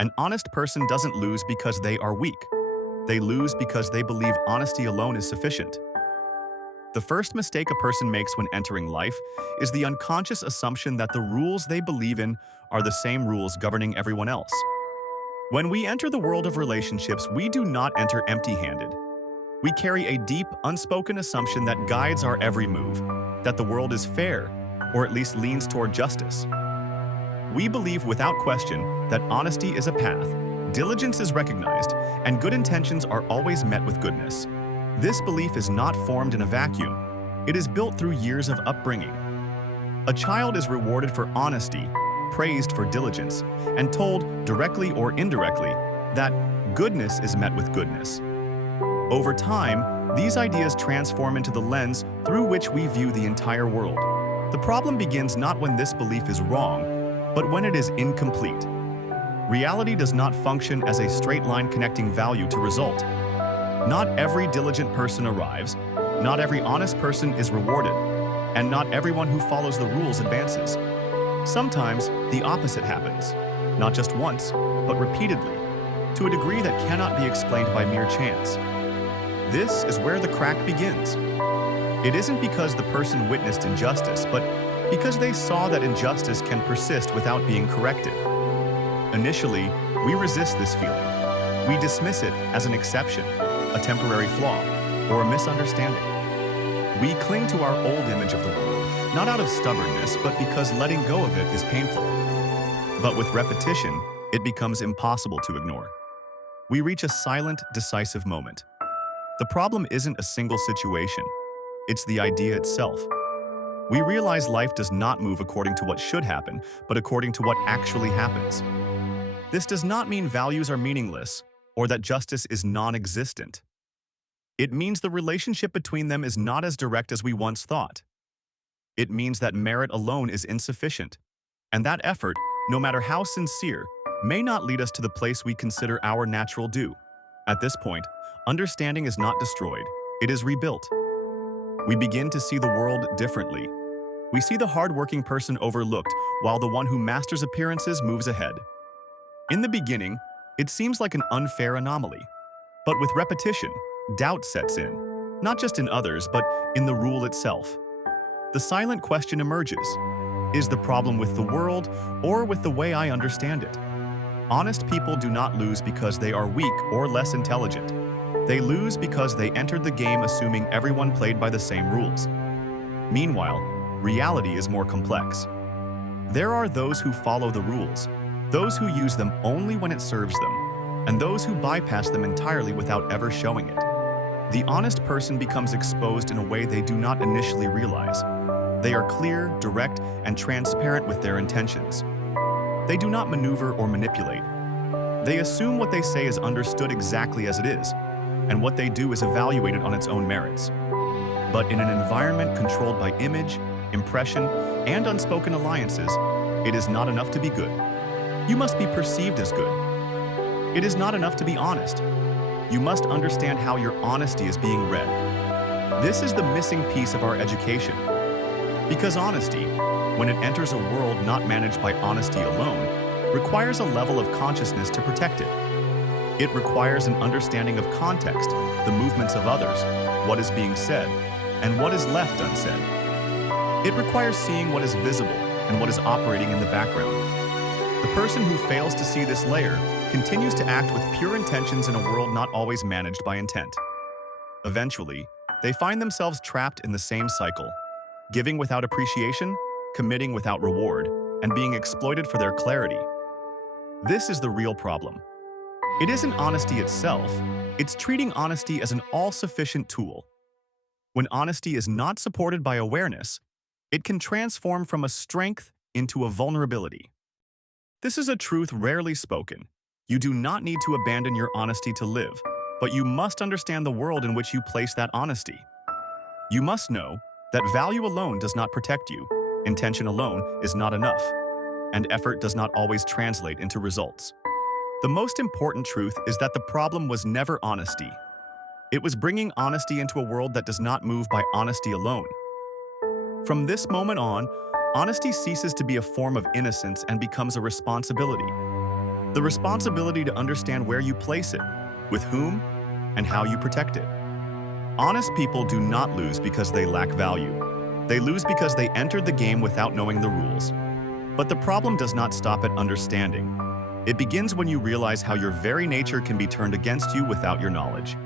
An honest person doesn't lose because they are weak. They lose because they believe honesty alone is sufficient. The first mistake a person makes when entering life is the unconscious assumption that the rules they believe in are the same rules governing everyone else. When we enter the world of relationships, we do not enter empty-handed. We carry a deep, unspoken assumption that guides our every move, that the world is fair, or at least leans toward justice. We believe without question that honesty is a path, diligence is recognized, and good intentions are always met with goodness. This belief is not formed in a vacuum. It is built through years of upbringing. A child is rewarded for honesty, praised for diligence, and told, directly or indirectly, that goodness is met with goodness. Over time, these ideas transform into the lens through which we view the entire world. The problem begins not when this belief is wrong, but when it is incomplete. Reality does not function as a straight line connecting value to result. Not every diligent person arrives, not every honest person is rewarded, and not everyone who follows the rules advances. Sometimes the opposite happens, not just once, but repeatedly, to a degree that cannot be explained by mere chance. This is where the crack begins. It isn't because the person witnessed injustice, but because they saw that injustice can persist without being corrected. Initially, we resist this feeling. We dismiss it as an exception, a temporary flaw, or a misunderstanding. We cling to our old image of the world, not out of stubbornness, but because letting go of it is painful. But with repetition, it becomes impossible to ignore. We reach a silent, decisive moment. The problem isn't a single situation. It's the idea itself. We realize life does not move according to what should happen, but according to what actually happens. This does not mean values are meaningless or that justice is non-existent. It means the relationship between them is not as direct as we once thought. It means that merit alone is insufficient, and that effort, no matter how sincere, may not lead us to the place we consider our natural due. At this point, understanding is not destroyed, it is rebuilt. We begin to see the world differently. We see the hard-working person overlooked, while the one who masters appearances moves ahead. In the beginning, it seems like an unfair anomaly. But with repetition, doubt sets in, not just in others, but in the rule itself. The silent question emerges: is the problem with the world or with the way I understand it? Honest people do not lose because they are weak or less intelligent. They lose because they entered the game assuming everyone played by the same rules. Meanwhile, reality is more complex. There are those who follow the rules, those who use them only when it serves them, and those who bypass them entirely without ever showing it. The honest person becomes exposed in a way they do not initially realize. They are clear, direct, and transparent with their intentions. They do not maneuver or manipulate. They assume what they say is understood exactly as it is, and what they do is evaluated on its own merits. But in an environment controlled by image, impression, and unspoken alliances, it is not enough to be good. You must be perceived as good. It is not enough to be honest. You must understand how your honesty is being read. This is the missing piece of our education. Because honesty, when it enters a world not managed by honesty alone, requires a level of consciousness to protect it. It requires an understanding of context, the movements of others, what is being said, and what is left unsaid. It requires seeing what is visible and what is operating in the background. The person who fails to see this layer continues to act with pure intentions in a world not always managed by intent. Eventually, they find themselves trapped in the same cycle, giving without appreciation, committing without reward, and being exploited for their clarity. This is the real problem. It isn't honesty itself, it's treating honesty as an all-sufficient tool. When honesty is not supported by awareness, it can transform from a strength into a vulnerability. This is a truth rarely spoken. You do not need to abandon your honesty to live, but you must understand the world in which you place that honesty. You must know that value alone does not protect you, intention alone is not enough, and effort does not always translate into results. The most important truth is that the problem was never honesty. It was bringing honesty into a world that does not move by honesty alone. From this moment on, honesty ceases to be a form of innocence and becomes a responsibility. The responsibility to understand where you place it, with whom, and how you protect it. Honest people do not lose because they lack value. They lose because they entered the game without knowing the rules. But the problem does not stop at understanding. It begins when you realize how your very nature can be turned against you without your knowledge.